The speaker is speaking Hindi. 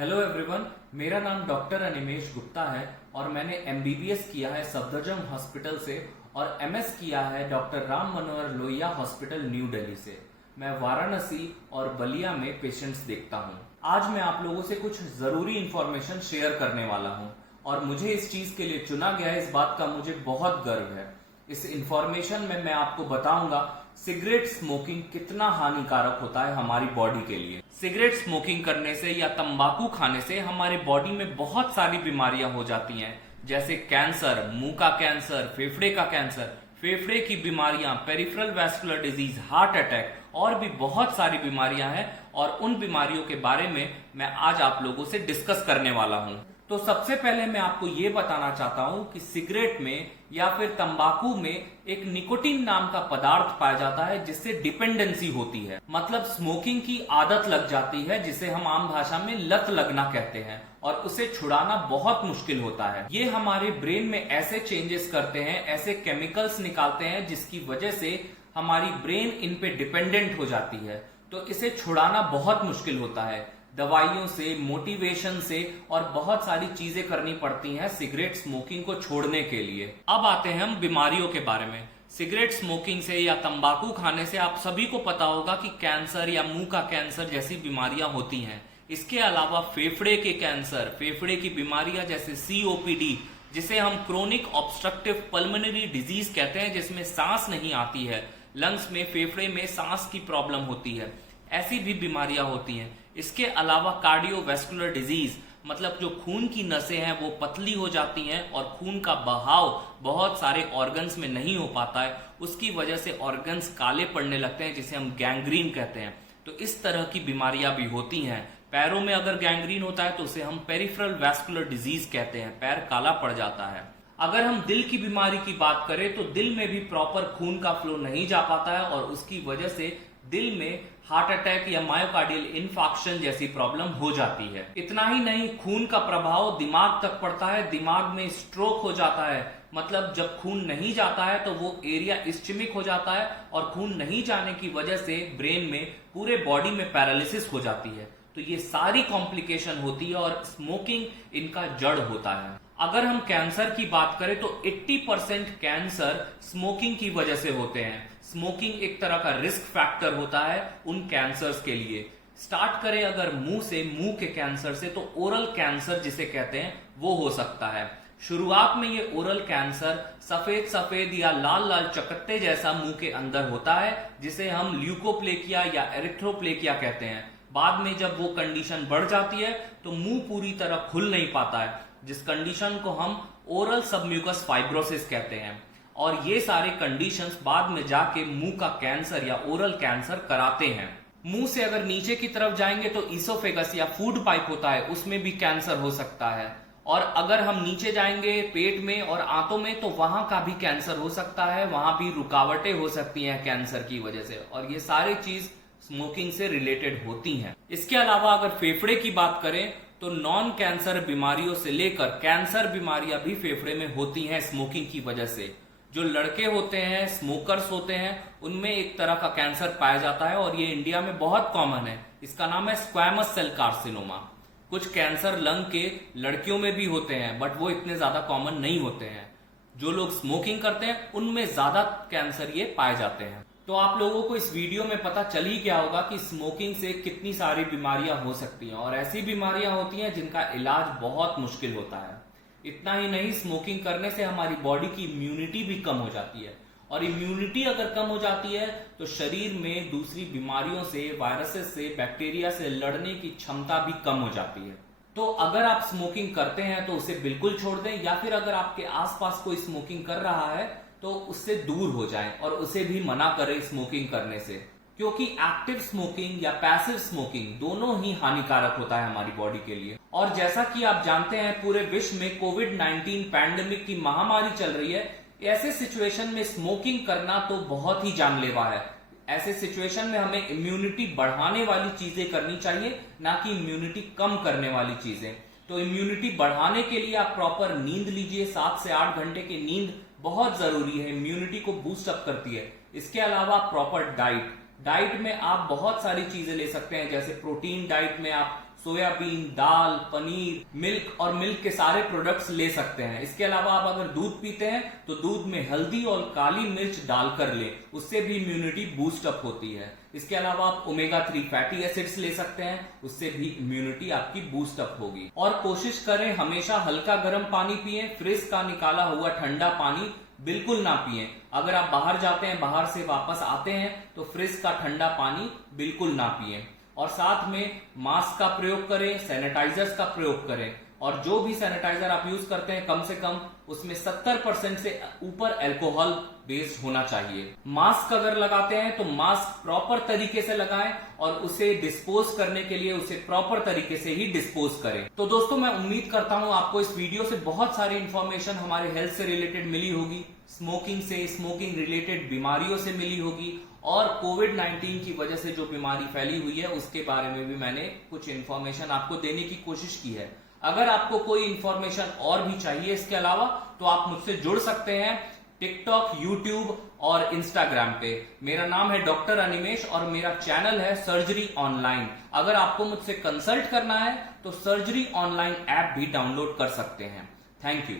हेलो एवरीवन, मेरा नाम डॉक्टर अनिमेश गुप्ता है और मैंने एमबीबीएस किया है सफदरजंग हॉस्पिटल से और एमएस किया है doctor Ram Manohar Lohia hospital new Delhi से। मैं वाराणसी और बलिया में पेशेंट्स देखता हूँ। आज मैं आप लोगों से कुछ जरूरी इंफॉर्मेशन शेयर करने वाला हूँ और मुझे इस चीज के लिए चुना गया है, इस बात का मुझे बहुत गर्व है। इस इंफॉर्मेशन में मैं आपको बताऊंगा सिगरेट स्मोकिंग कितना हानिकारक होता है हमारी बॉडी के लिए। सिगरेट स्मोकिंग करने से या तंबाकू खाने से हमारे बॉडी में बहुत सारी बीमारियां हो जाती हैं, जैसे कैंसर, मुंह का कैंसर, फेफड़े का कैंसर, फेफड़े की बीमारियां, peripheral vascular disease, heart attack और भी बहुत सारी बीमारियां हैं और उन बीमारियों के बारे में मैं आज आप लोगों से डिस्कस करने वाला हूं। तो सबसे पहले मैं आपको ये बताना चाहता हूं कि सिगरेट में या फिर तंबाकू में एक निकोटीन नाम का पदार्थ पाया जाता है जिससे डिपेंडेंसी होती है, मतलब स्मोकिंग की आदत लग जाती है, जिसे हम आम भाषा में लत लगना कहते हैं और उसे छुड़ाना बहुत मुश्किल होता है। ये हमारे ब्रेन में ऐसे चेंजेस करते हैं, ऐसे केमिकल्स निकालते हैं जिसकी वजह से हमारी ब्रेन इन पे डिपेंडेंट हो जाती है, तो इसे छुड़ाना बहुत मुश्किल होता है। दवाइयों से, मोटिवेशन से और बहुत सारी चीजें करनी पड़ती हैं सिगरेट स्मोकिंग को छोड़ने के लिए। अब आते हैं हम बीमारियों के बारे में। सिगरेट स्मोकिंग से या तंबाकू खाने से आप सभी को पता होगा कि कैंसर या मुंह का कैंसर जैसी बीमारियां होती हैं। इसके अलावा फेफड़े के कैंसर, फेफड़े की बीमारियां जैसे सीओपीडी, जिसे हम क्रोनिक ऑब्स्ट्रक्टिव पल्मोनरी डिजीज कहते हैं, जिसमें सांस नहीं आती है, लंग्स में, फेफड़े में सांस की प्रॉब्लम होती है, ऐसी भी बीमारियां होती हैं। इसके अलावा कार्डियोवैस्कुलर डिजीज, मतलब जो खून की नसें हैं वो पतली हो जाती हैं और खून का बहाव बहुत सारे ऑर्गन्स में नहीं हो पाता है, उसकी वजह से ऑर्गन्स काले पड़ने लगते हैं, जिसे हम गैंग्रीन कहते हैं। तो इस तरह की बीमारियां भी होती हैं। पैरों में अगर गैंग्रीन होता है तो उसे हम पेरिफेरल वैस्कुलर डिजीज कहते हैं, पैर काला पड़ जाता है। अगर हम दिल की बीमारी की बात करें तो दिल में भी प्रॉपर खून का फ्लो नहीं जा पाता है और उसकी वजह से दिल में हार्ट अटैक या मायोकार्डियल इन्फार्क्शन जैसी प्रॉब्लम हो जाती है। इतना ही नहीं, खून का प्रभाव दिमाग तक पड़ता है, दिमाग में स्ट्रोक हो जाता है, मतलब जब खून नहीं जाता है तो वो एरिया इस्चेमिक हो जाता है और खून नहीं जाने की वजह से ब्रेन में, पूरे बॉडी में पैरालिसिस हो जाती है। तो ये सारी कॉम्प्लिकेशन होती है और स्मोकिंग इनका जड़ होता है। अगर हम कैंसर की बात करें तो 80% कैंसर स्मोकिंग की वजह से होते हैं। स्मोकिंग एक तरह का रिस्क फैक्टर होता है उन कैंसर्स के लिए। स्टार्ट करें अगर मुंह से, मुंह के कैंसर से, तो ओरल कैंसर जिसे कहते हैं वो हो सकता है। शुरुआत में ये ओरल कैंसर सफेद सफेद या लाल लाल चकत्ते जैसा मुंह के अंदर होता है, जिसे हम ल्यूकोप्लेकिया या एरिथ्रोप्लेकिया कहते हैं। बाद में जब वो कंडीशन बढ़ जाती है तो मुंह पूरी तरह खुल नहीं पाता है, जिस कंडीशन को हम ओरल सबम्यूकस फाइब्रोसिस कहते हैं। और ये सारे कंडीशंस बाद में जाके मुंह का कैंसर या ओरल कैंसर कराते हैं। मुंह से अगर नीचे की तरफ जाएंगे तो ईसोफेगस या फूड पाइप होता है, उसमें भी कैंसर हो सकता है। और अगर हम नीचे जाएंगे पेट में और आंतों में तो वहां का भी कैंसर हो सकता है, वहां भी रुकावटें हो सकती हैं कैंसर की वजह से, और ये सारी चीज स्मोकिंग से रिलेटेड होती हैं। इसके अलावा अगर फेफड़े की बात करें तो नॉन कैंसर बीमारियों से लेकर कैंसर बीमारियां भी फेफड़े में होती हैं स्मोकिंग की वजह से। जो लड़के होते हैं, स्मोकर्स होते हैं, उनमें एक तरह का कैंसर पाया जाता है और ये इंडिया में बहुत कॉमन है। इसका नाम है स्क्वैमस सेल कार्सिनोमा। कुछ कैंसर लंग के लड़कियों में भी होते हैं, बट वो इतने ज्यादा कॉमन नहीं होते हैं। जो लोग स्मोकिंग करते हैं उनमें ज्यादा कैंसर ये पाए जाते हैं। तो आप लोगों को इस वीडियो में पता चल ही गया होगा कि स्मोकिंग से कितनी सारी बीमारियां हो सकती हैं और ऐसी बीमारियां होती हैं जिनका इलाज बहुत मुश्किल होता है। इतना ही नहीं, स्मोकिंग करने से हमारी बॉडी की इम्यूनिटी भी कम हो जाती है और इम्यूनिटी अगर कम हो जाती है तो शरीर में दूसरी बीमारियों से, वायरसेस से, बैक्टीरिया से लड़ने की क्षमता भी कम हो जाती है। तो अगर आप स्मोकिंग करते हैं तो उसे बिल्कुल छोड़ दें, या फिर अगर आपके आसपास कोई स्मोकिंग कर रहा है तो उससे दूर हो जाएं और उसे भी मना करें स्मोकिंग करने से, क्योंकि एक्टिव स्मोकिंग या पैसिव स्मोकिंग दोनों ही हानिकारक होता है हमारी बॉडी के लिए। और जैसा कि आप जानते हैं पूरे विश्व में कोविड-19 पैंडेमिक की महामारी चल रही है। ऐसे सिचुएशन में स्मोकिंग करना तो बहुत ही जानलेवा है। ऐसे सिचुएशन में हमें इम्यूनिटी बढ़ाने वाली चीजें करनी चाहिए, ना कि इम्यूनिटी कम करने वाली चीजें। तो इम्यूनिटी बढ़ाने के लिए आप प्रॉपर नींद लीजिए, 7 से 8 घंटे की नींद बहुत जरूरी है, इम्यूनिटी को बूस्ट अप करती है। इसके अलावा प्रॉपर डाइट में आप बहुत सारी चीजें ले सकते हैं, जैसे प्रोटीन डाइट में आप सोयाबीन, दाल, पनीर, मिल्क और मिल्क के सारे प्रोडक्ट्स ले सकते हैं। इसके अलावा आप अगर दूध पीते हैं तो दूध में हल्दी और काली मिर्च डालकर लें, उससे भी इम्यूनिटी बूस्ट अप होती है। इसके अलावा आप ओमेगा 3 फैटी एसिड्स ले सकते हैं, उससे भी इम्यूनिटी आपकी बूस्ट अप होगी। और कोशिश करें हमेशा हल्का गर्म पानी पिएं, फ्रिज का निकाला हुआ ठंडा पानी बिल्कुल ना पिएं। अगर आप बाहर जाते हैं, बाहर से वापस आते हैं तो फ्रिज का ठंडा पानी बिल्कुल ना पिएं। और साथ में मास्क का प्रयोग करें, सैनिटाइजर्स का प्रयोग करें, और जो भी सैनिटाइजर आप यूज करते हैं कम से कम उसमें 70% से ऊपर अल्कोहल बेस्ड होना चाहिए। मास्क अगर लगाते हैं तो मास्क प्रॉपर तरीके से लगाएं और उसे डिस्पोज करने के लिए उसे प्रॉपर तरीके से ही डिस्पोज करें। तो दोस्तों, मैं उम्मीद करता हूं आपको इस वीडियो से बहुत सारी इंफॉर्मेशन हमारे हेल्थ से रिलेटेड मिली होगी, स्मोकिंग से, स्मोकिंग रिलेटेड बीमारियों से मिली होगी, और कोविड-19 की वजह से जो बीमारी फैली हुई है उसके बारे में भी मैंने कुछ इंफॉर्मेशन आपको देने की कोशिश की है। अगर आपको कोई इंफॉर्मेशन और भी चाहिए इसके अलावा तो आप मुझसे जुड़ सकते हैं टिकटॉक, यूट्यूब और इंस्टाग्राम पे। मेरा नाम है डॉक्टर अनिमेश और मेरा चैनल है सर्जरी ऑनलाइन। अगर आपको मुझसे कंसल्ट करना है तो सर्जरी ऑनलाइन ऐप भी डाउनलोड कर सकते हैं। Thank you.